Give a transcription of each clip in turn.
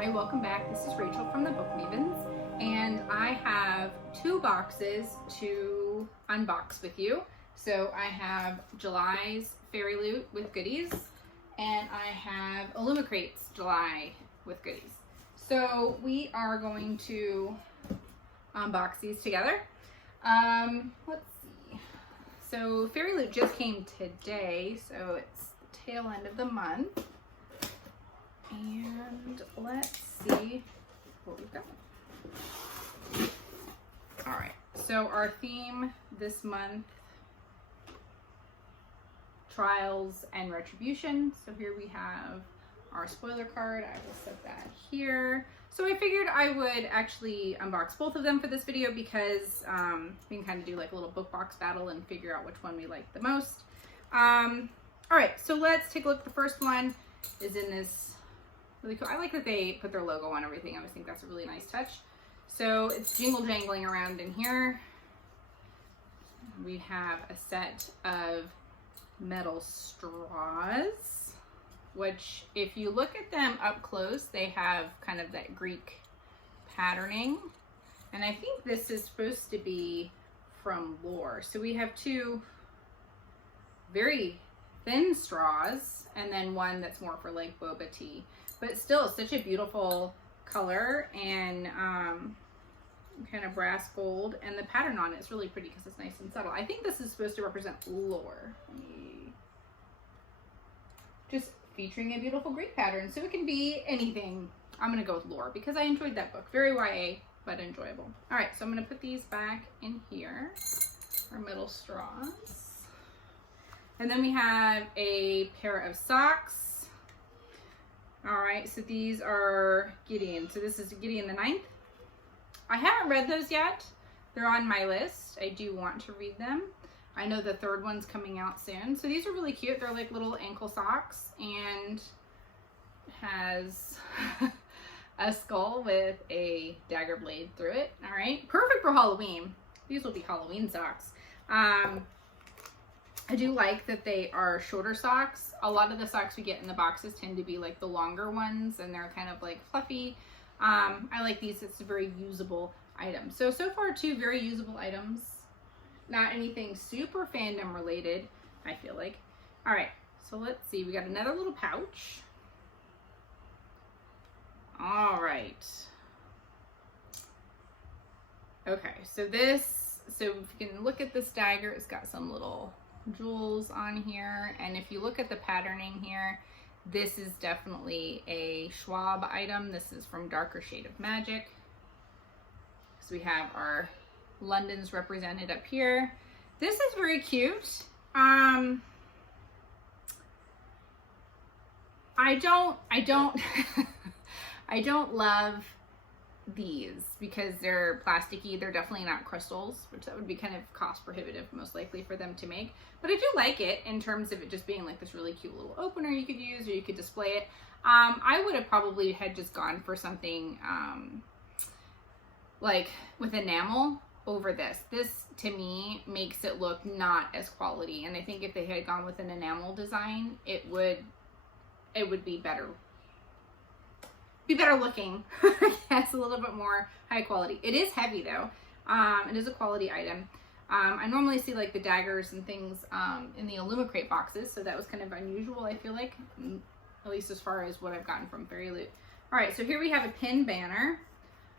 Hi, welcome back. This is Rachel from the Book Mavens, and I have two boxes to unbox with you. So I have July's Fairyloot with goodies, and I have Illumicrate's July with goodies. So we are going to unbox these together. Let's see. So Fairyloot just came today, so it's the tail end of the month. And let's see what we've got. All right, so our theme this month, trials and retribution. So here we have our spoiler card. I will set that here. So I figured I would actually unbox both of them for this video because we can kind of do like a little book box battle and figure out which one we like the most. All right, so let's take a look. The first one is in this really cool. I like that they put their logo on everything. I always think that's a really nice touch. So it's jingle jangling around in here. We have a set of metal straws, which if you look at them up close, they have kind of that Greek patterning. And I think this is supposed to be from lore. So we have two very thin straws and then one that's more for like boba tea. But still, such a beautiful color and kind of brass gold, and the pattern on it is really pretty because it's nice and subtle. I think this is supposed to represent lore. Just featuring a beautiful Greek pattern, so it can be anything. I'm gonna go with lore because I enjoyed that book. Very YA, but enjoyable. All right, so I'm gonna put these back in here, our metal straws. And then we have a pair of socks. All right, so these are Gideon. So this is Gideon the 9th. I haven't read those yet. They're on my list. I do want to read them. I know the third one's coming out soon. So these are really cute. They're like little ankle socks and has a skull with a dagger blade through it. All right, perfect for Halloween. These will be Halloween socks. I do like that they are shorter socks. A lot of the socks we get in the boxes tend to be like the longer ones and they're kind of like fluffy. I like these. It's a very usable item. So far two very usable items. Not anything super fandom related, I feel like. All right, so let's see. We got another little pouch. All right. Okay, so if you can look at this dagger, it's got some little jewels on here, and if you look at the patterning here, this is definitely a Schwab item. This is from Darker Shade of Magic. So we have our Londons represented up here. This is very cute. I don't I don't love these because they're plasticky. They're definitely not crystals, which that would be kind of cost prohibitive most likely for them to make, but I do like it in terms of it just being like this really cute little opener you could use, or you could display it. I would have probably had just gone for something like with enamel over this. This to me makes it look not as quality, and I think if they had gone with an enamel design, it would be better looking. It's a little bit more high quality. It is heavy though. It is a quality item. I normally see like the daggers and things in the Illumicrate boxes, so that was kind of unusual, I feel like, at least as far as what I've gotten from Fairyloot. All right, so here we have a pin banner.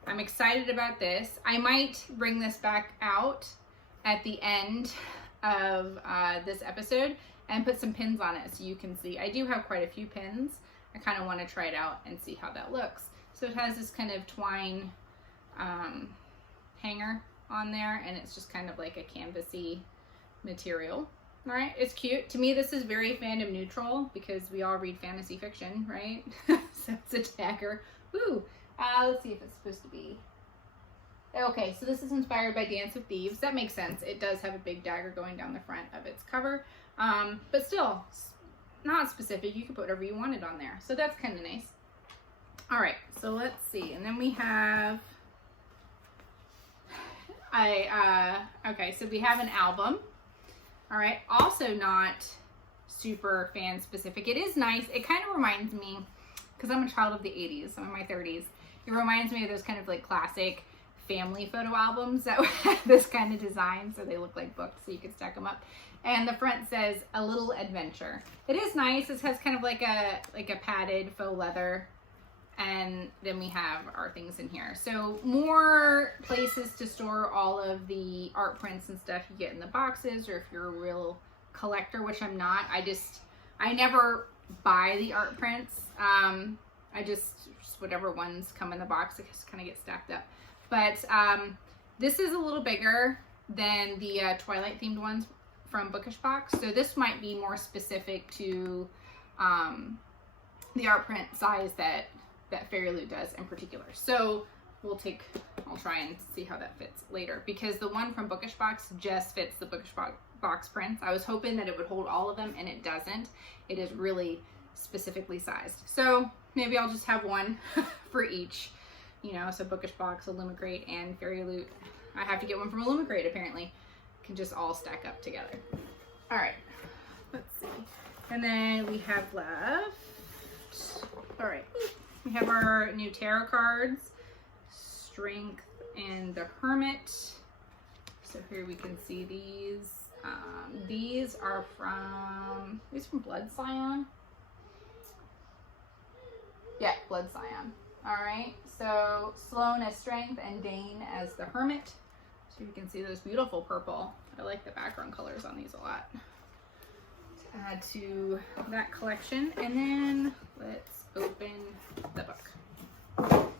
I'm excited about this. I might bring this back out at the end of this episode and put some pins on it so you can see. I do have quite a few pins. I kind of want to try it out and see how that looks. So it has this kind of twine hanger on there, and it's just kind of like a canvasy material. All right, it's cute. To me, this is very fandom neutral because we all read fantasy fiction, right? So it's a dagger. Woo! Let's see if it's supposed to be. Okay, so this is inspired by Dance with Thieves. That makes sense. It does have a big dagger going down the front of its cover, but still not specific. You can put whatever you wanted on there, so that's kind of nice. All right, so let's see, and then we have okay, so we have an album. All right, also not super fan specific. It is nice. It kind of reminds me because I'm a child of the 80s, I'm in my 30s. It reminds me of those kind of like classic family photo albums that have this kind of design, so they look like books, so you could stack them up. And the front says "A Little Adventure." It is nice. This has kind of like a padded faux leather, and then we have our things in here. So more places to store all of the art prints and stuff you get in the boxes, or if you're a real collector, which I'm not. I never buy the art prints. I just whatever ones come in the box, it just kind of gets stacked up. But this is a little bigger than the Twilight themed ones from Bookish Box. So this might be more specific to the art print size that Fairyloot does in particular. So I'll try and see how that fits later, because the one from Bookish Box just fits the Bookish Box prints. I was hoping that it would hold all of them, and it doesn't. It is really specifically sized. So maybe I'll just have one for each, you know, so Bookish Box, Illumicrate, and Fairyloot. I have to get one from Illumicrate apparently. Can just all stack up together. All right, let's see. And then we have left, all right, we have our new tarot cards, Strength and the Hermit. So here we can see these. These are from Blood Scion. Yeah, Blood Scion. All right, so Sloane as Strength and Dane as the Hermit. So you can see those beautiful purple. I like the background colors on these a lot. To add to that collection. And then let's open the book. All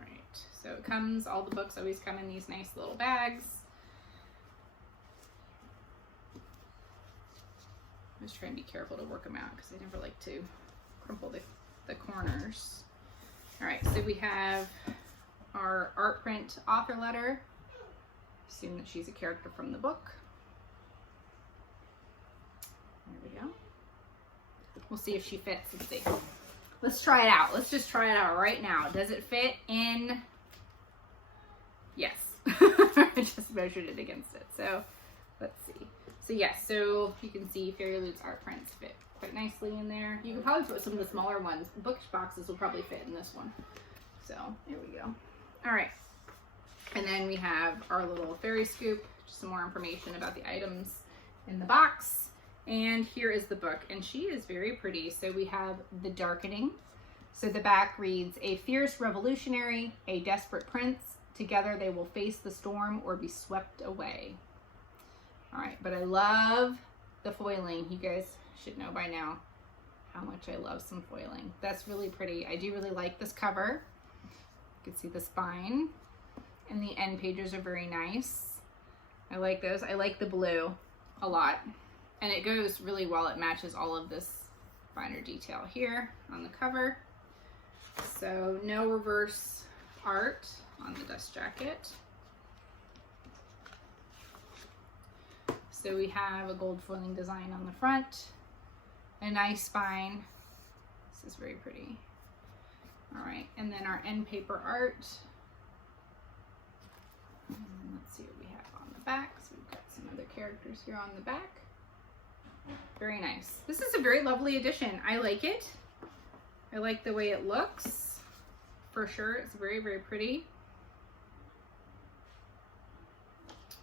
right, so it comes, all the books always come in these nice little bags. I'm just trying to be careful to work them out because I never like to crumple the corners. All right, so we have our art print author letter. Assume that she's a character from the book. There we go. We'll see if she fits. Let's see. Let's try it out. Let's just try it out right now. Does it fit in? Yes. I just measured it against it. So let's see. So yes, so you can see Fairyloot's art prints fit quite nicely in there. You could probably put some of the smaller ones. The Bookish boxes will probably fit in this one. So there we go. All right. And then we have our little fairy scoop, just some more information about the items in the box. And here is the book, and she is very pretty. So we have The Darkening. So the back reads, "A fierce revolutionary, a desperate prince. Together they will face the storm or be swept away." All right, but I love the foiling. You guys should know by now how much I love some foiling. That's really pretty. I do really like this cover. You can see the spine, and the end pages are very nice. I like those. I like the blue a lot, and it goes really well. It matches all of this finer detail here on the cover. So no reverse art on the dust jacket. So we have a gold foiling design on the front, a nice spine. This is very pretty. All right, and then our end paper art. And let's see what we have on the back. So we've got some other characters here on the back. Very nice. This is a very lovely edition. I like it. I like the way it looks, for sure. It's very, very pretty.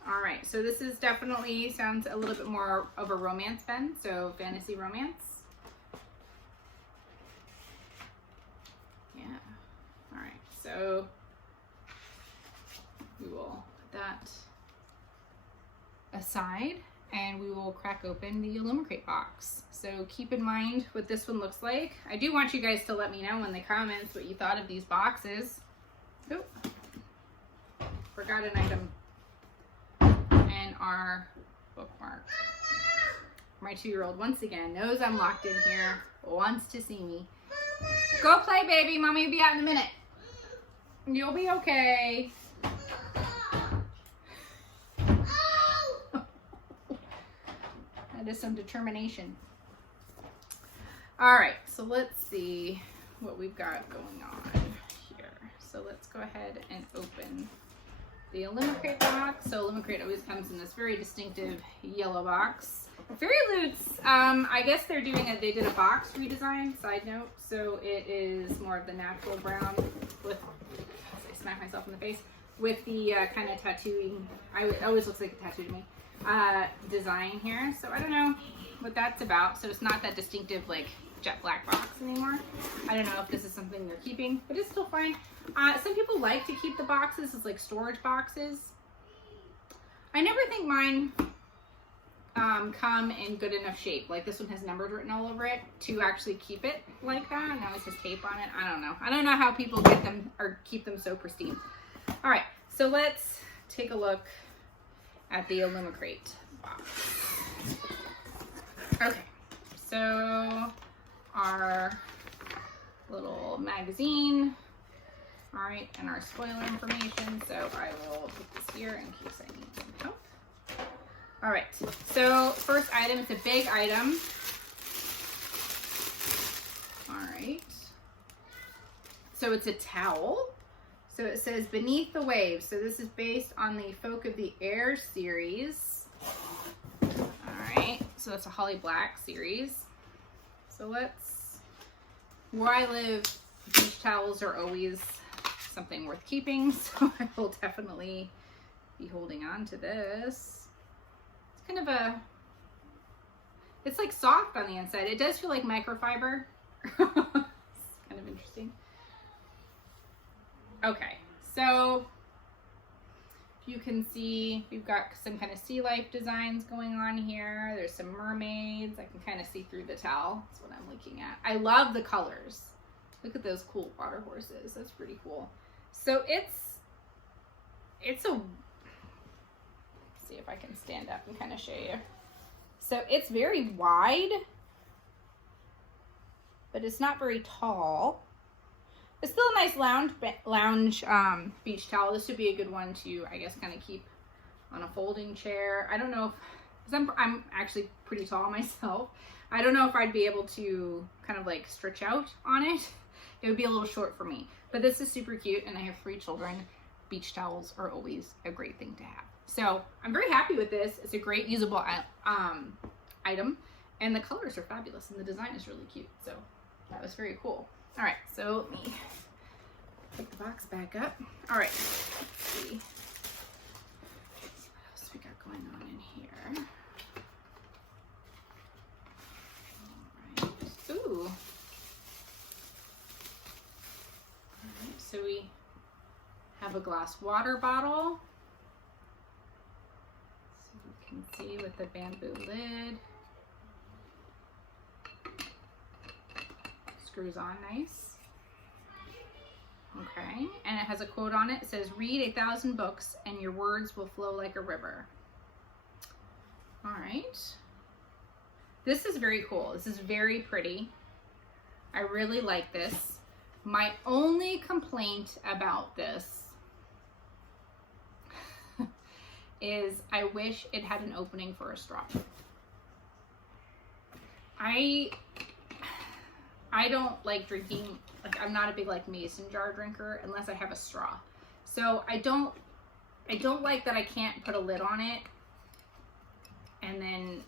All right, so this is definitely sounds a little bit more of a romance bend, so fantasy romance. Yeah. All right, so we will put that aside, and we will crack open the Illumicrate box. So keep in mind what this one looks like. I do want you guys to let me know in the comments what you thought of these boxes. Oh, forgot an item. And our bookmark. My 2-year-old once again knows I'm locked in here, wants to see me. Go play, baby. Mommy will be out in a minute. You'll be okay. That is some determination. All right, so let's see what we've got going on here. So let's go ahead and open the Illumicrate box. So Illumicrate always comes in this very distinctive yellow box. Fairyloots, I guess they did a box redesign, side note, so it is more of the natural brown with, as I smack myself in the face, with the kind of tattooing, it always looks like a tattoo to me, design here. So I don't know what that's about. So it's not that distinctive like jet black box anymore. I don't know if this is something they're keeping, but it's still fine. Some people like to keep the boxes as like storage boxes. I never think mine come in good enough shape. Like this one has numbers written all over it to actually keep it like that. Now it's just tape on it. I don't know. I don't know how people get them or keep them so pristine. All right, so let's take a look at the Illumicrate box. Okay, so our little magazine. All right, and our spoiler information. So I will put this here in case I need some help. All right, so first item, it's a big item. All right, so it's a towel. So it says Beneath the Waves. So this is based on the Folk of the Air series. All right, so that's a Holly Black series. So where I live, beach towels are always something worth keeping. So I will definitely be holding on to this. It's kind of it's like soft on the inside. It does feel like microfiber. It's kind of interesting. Okay, so you can see we've got some kind of sea life designs going on here. There's some mermaids. I can kind of see through the towel. That's what I'm looking at. I love the colors. Look at those cool water horses. That's pretty cool. So it's a, let's see if I can stand up and kind of show you. So it's very wide, but it's not very tall. It's still a nice lounge beach towel. This would be a good one to, I guess, kind of keep on a folding chair. I don't know if, because I'm actually pretty tall myself. I don't know if I'd be able to kind of like stretch out on it. It would be a little short for me. But this is super cute, and I have 3 children. Beach towels are always a great thing to have. So I'm very happy with this. It's a great usable item, and the colors are fabulous, and the design is really cute. So that was very cool. All right, so let me pick the box back up. All right, let's see what else we got going on in here. All right, ooh. All right, so we have a glass water bottle. So you can see with the bamboo lid. Screws on nice. Okay, and it has a quote on it. It says, "Read 1,000 books and your words will flow like a river." All right. This is very cool. This is very pretty. I really like this. My only complaint about this is I wish it had an opening for a straw. I don't like drinking, like I'm not a big like mason jar drinker unless I have a straw. So I don't like that I can't put a lid on it, and then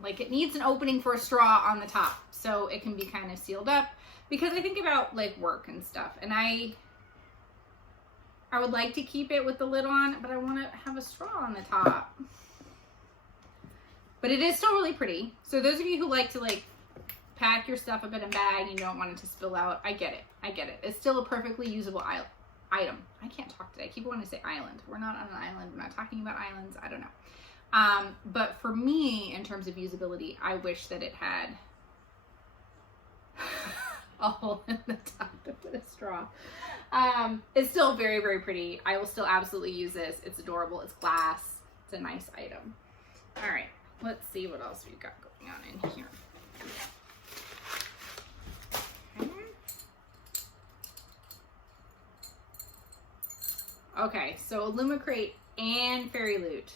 like it needs an opening for a straw on the top so it can be kind of sealed up, because I think about like work and stuff, and I would like to keep it with the lid on, but I want to have a straw on the top. But it is still really pretty. So those of you who like to like pack your stuff up in a bag and you don't want it to spill out, I get it. I get it. It's still a perfectly usable item. I can't talk today. I keep wanting to say island. We're not on an island. We're not talking about islands. I don't know. But for me, in terms of usability, I wish that it had a hole in the top to put a straw. It's still very, very pretty. I will still absolutely use this. It's adorable. It's glass. It's a nice item. All right. Let's see what else we've got going on in here. Okay, so Illumicrate and Fairyloot.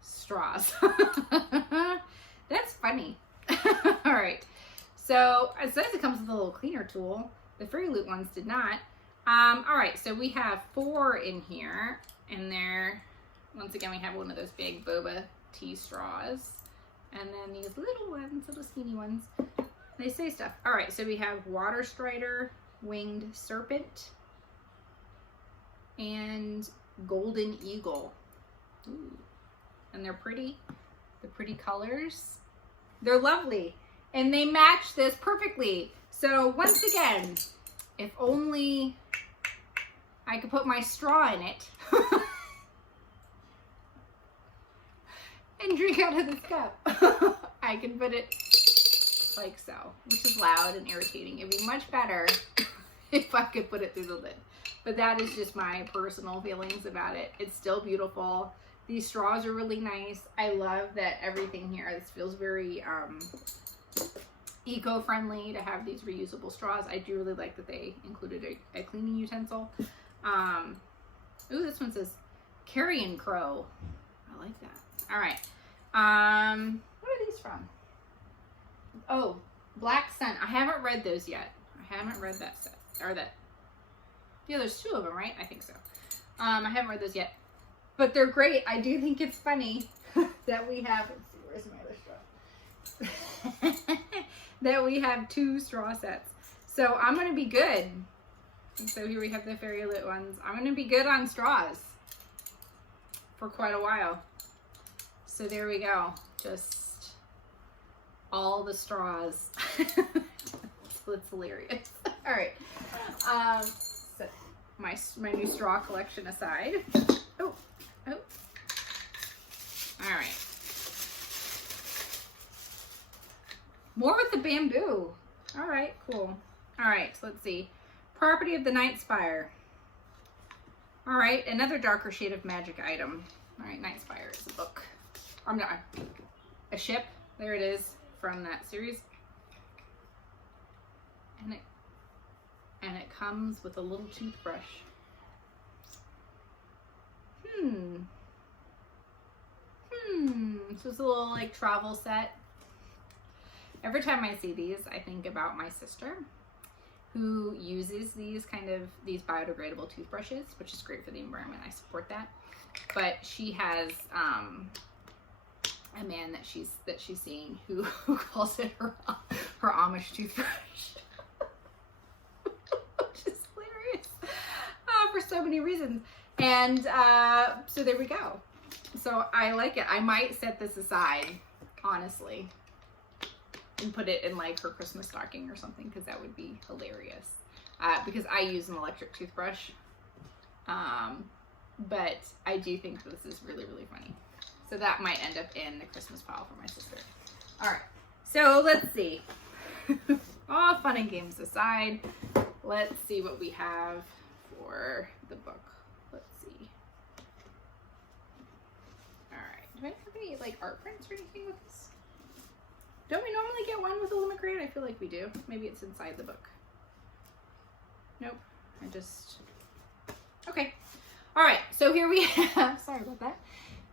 Straws. That's funny. All right. So it says it comes with a little cleaner tool. The Fairyloot ones did not. All right, so we have 4 in here. in there. Once again, we have one of those big boba tea straws. And then these little ones, little skinny ones. They say stuff. All right, so we have Water Strider, Winged Serpent, and Golden Eagle. Ooh. And they're pretty. The pretty colors. They're lovely. And they match this perfectly. So once again, if only I could put my straw in it and drink out of this cup, I can put it like so, which is loud and irritating. It'd be much better if I could put it through the lid. But that is just my personal feelings about it. It's still beautiful. These straws are really nice. I love that everything here, this feels very eco-friendly to have these reusable straws. I do really like that they included a cleaning utensil. Ooh, this one says Carrion Crow. I like that. All right. What are these from? Oh, Black Sun. I haven't read those yet. I haven't read that set. Or that. Yeah, there's 2 of them, right? I think so. I haven't read those yet. But they're great. I do think it's funny that we have, let's see, where's my other straw? That we have 2 straw sets. So I'm going to be good. And so here we have the Fairyloot ones. I'm going to be good on straws for quite a while. So there we go. Just all the straws. It's hilarious. All right. Set my new straw collection aside. Oh. All right. More with the bamboo. All right, cool. All right, so let's see. Property of the Night Spire. All right, another darker shade of magic item. All right, Night Spire is a book. I'm not a ship. There it is from that series. And it comes with a little toothbrush. So it's a little like travel set. Every time I see these, I think about my sister who uses these biodegradable toothbrushes, which is great for the environment. I support that. But she has a man that she's seeing who calls it her Amish toothbrush. Which is hilarious. For so many reasons. And so there we go. So I like it. I might set this aside, honestly, and put it in like her Christmas stocking or something, because that would be hilarious. Because I use an electric toothbrush. But I do think this is really, really funny. So that might end up in the Christmas pile for my sister. All right. So let's see. All fun and games aside, let's see what we have for the book. Let's see. All right. Do I have any like art prints or anything with this? Don't we normally get one with Illumicrate? I feel like we do. Maybe it's inside the book. Nope. I just... Okay. All right. So here we have... Sorry about that.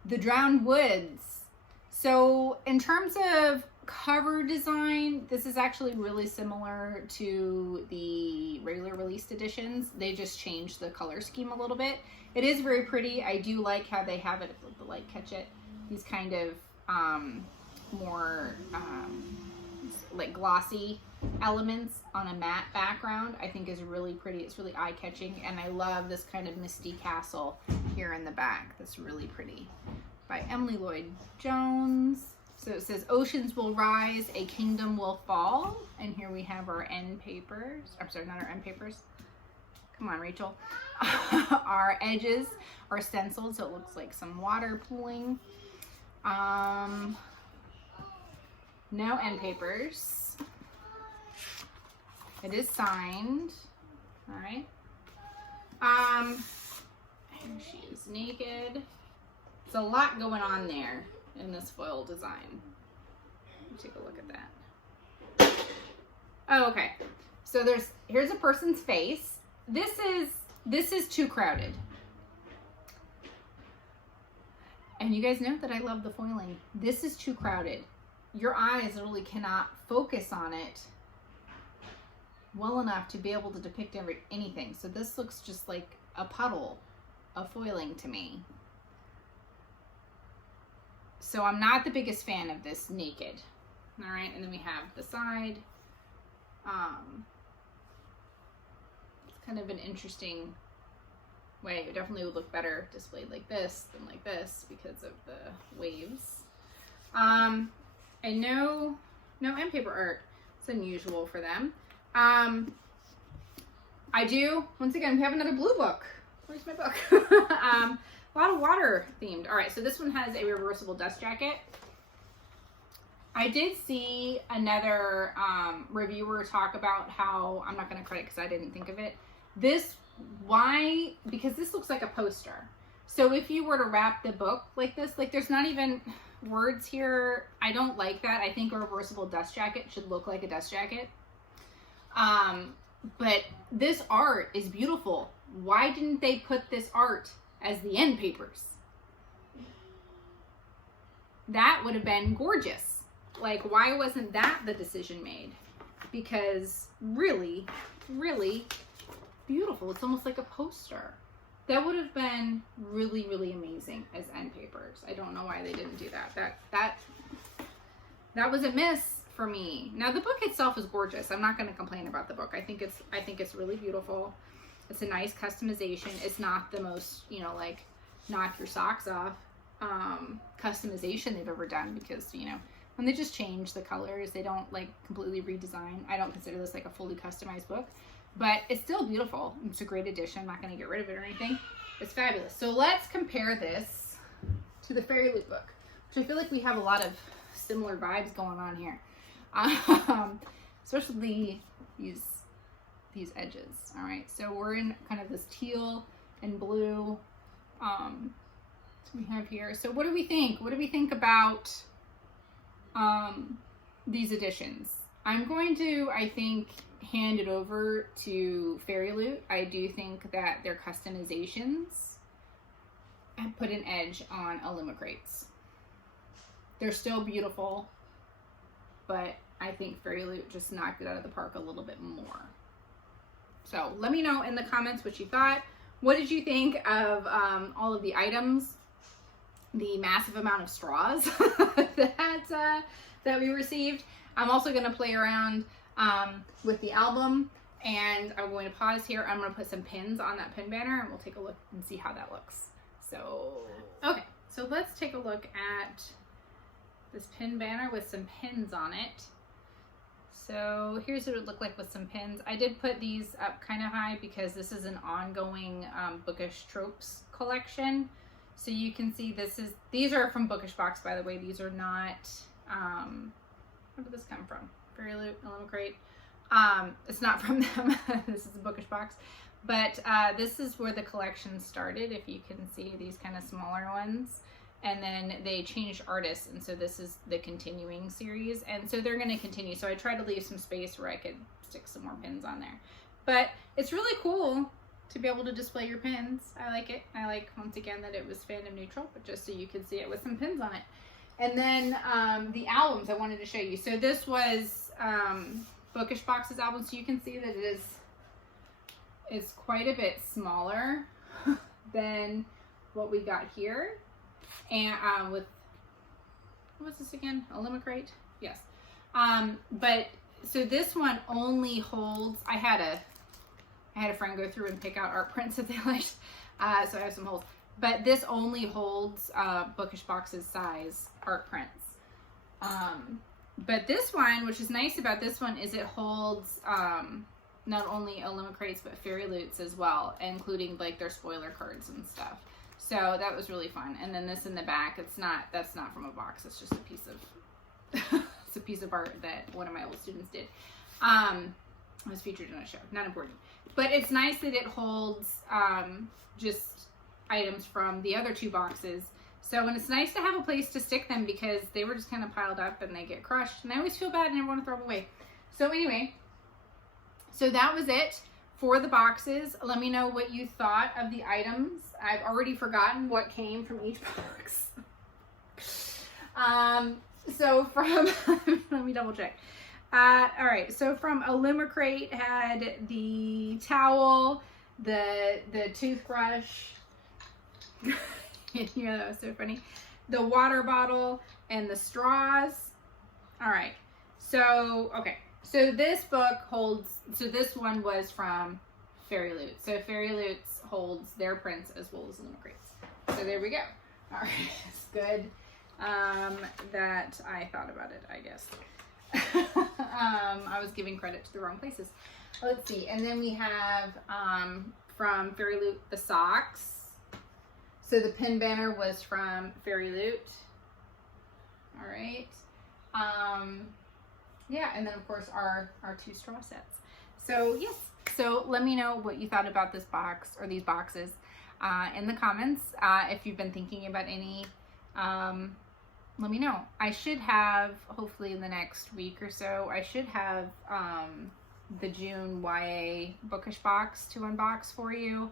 The Drowned Woods. So in terms of cover design, this is actually really similar to the regular released editions. They just changed the color scheme a little bit. It is very pretty. I do like how they have it, if the light catch it, these kind of more like glossy elements on a matte background. I think is really pretty. It's really eye-catching, and I love this kind of misty castle here in the back. That's really pretty. By Emily Lloyd Jones. So it says, oceans will rise, a kingdom will fall. And here we have our end papers. I'm sorry, not our end papers. Come on, Rachel. Our edges are stenciled, so it looks like some water pooling. No end papers. It is signed. All right. And she is naked. It's a lot going on there in this foil design. Take a look at that. Oh, okay. So here's a person's face. This is too crowded. And you guys know that I love the foiling. This is too crowded. Your eyes really cannot focus on it well enough to be able to depict anything. So this looks just like a puddle a foiling to me. So I'm not the biggest fan of this naked. All right, and then we have the side. It's kind of an interesting way. It definitely would look better displayed like this than like this because of the waves. And no end paper art. It's unusual for them. I do, once again, we have another blue book. Where's my book? A lot of water themed. All right, so this one has a reversible dust jacket. I did see another reviewer talk about how, I'm not going to credit because I didn't think of it. This, why? Because this looks like a poster. So if you were to wrap the book like this, like there's not even words here. I don't like that. I think a reversible dust jacket should look like a dust jacket. But this art is beautiful. Why didn't they put this art as the end papers? That would have been gorgeous. Like, why wasn't that the decision made? Because really, really beautiful. It's almost like a poster. That would have been really, really amazing as end papers. I don't know why they didn't do that. That was a miss for me. Now the book itself is gorgeous. I'm not going to complain about the book. I think it's really beautiful. It's a nice customization. It's not the most, you know, like knock your socks off customization they've ever done, because, you know, when they just change the colors, they don't like completely redesign. I don't consider this like a fully customized book, but it's still beautiful. It's a great addition. I'm not going to get rid of it or anything. It's fabulous. So let's compare this to the Fairyloot book, which I feel like we have a lot of similar vibes going on here. Especially these edges. All right, so we're in kind of this teal and blue we have here. So what do we think? What do we think about these additions? I'm going to, I think, hand it over to Fairyloot. I do think that their customizations have put an edge on Illumicrate's. They're still beautiful, but I think Fairyloot just knocked it out of the park a little bit more. So let me know in the comments what you thought. What did you think of all of the items? The massive amount of straws that we received. I'm also going to play around with the album, and I'm going to pause here. I'm going to put some pins on that pin banner, and we'll take a look and see how that looks. So, okay, so let's take a look at this pin banner with some pins on it. So here's what it would look like with some pins. I did put these up kind of high because this is an ongoing Bookish Tropes collection. So you can see these are from Bookish Box, by the way. These are not, where did this come from? Fairyloot, Illumicrate. It's not from them. This is a Bookish Box. But this is where the collection started, if you can see these kind of smaller ones. And then they changed artists, and so this is the continuing series. And so they're going to continue. So I tried to leave some space where I could stick some more pins on there. But it's really cool to be able to display your pins. I like it. I like, once again, that it was fandom neutral, but just so you can see it with some pins on it. And then the albums I wanted to show you. So this was Bookish Box's album, so you can see that it's quite a bit smaller than what we got here. And with, what's this again? Illumicrate? Yes. But so this one only holds, I had a friend go through and pick out art prints that they liked, so I have some holes. But this only holds Bookish Box's size art prints. But this one, which is nice about this one, is it holds not only Illumicrate's but Fairyloot's as well, including like their spoiler cards and stuff. So that was really fun. And then this in the back, that's not from a box. It's just a piece of it's a piece of art that one of my old students did. It was featured in a show. Not important. But it's nice that it holds just items from the other two boxes. So, and it's nice to have a place to stick them because they were just kind of piled up and they get crushed. And I always feel bad and I want to throw them away. So anyway, so that was it for the boxes. Let me know what you thought of the items. I've already forgotten what came from each box. So from, let me double check. All right, so from Illumicrate had the towel, the toothbrush, Yeah, that was so funny. The water bottle and the straws. All right. So, okay. So this book holds, so this one was from Fairyloot. So Fairyloot holds their prints as well as Illumicrate's. So there we go. All right. It's good that I thought about it, I guess. I was giving credit to the wrong places. Let's see. And then we have from Fairyloot the socks. So the pin banner was from Fairyloot. All right. Yeah, and then of course our 2 straw sets. So yes, so let me know what you thought about this box or these boxes in the comments. If you've been thinking about any, let me know. I should have, hopefully in the next week or so, I should have the June YA bookish box to unbox for you.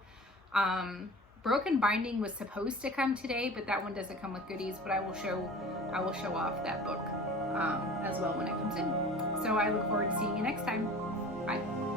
Broken Binding was supposed to come today, but that one doesn't come with goodies, but I will show off that book as well when it comes in. So I look forward to seeing you next time. Bye.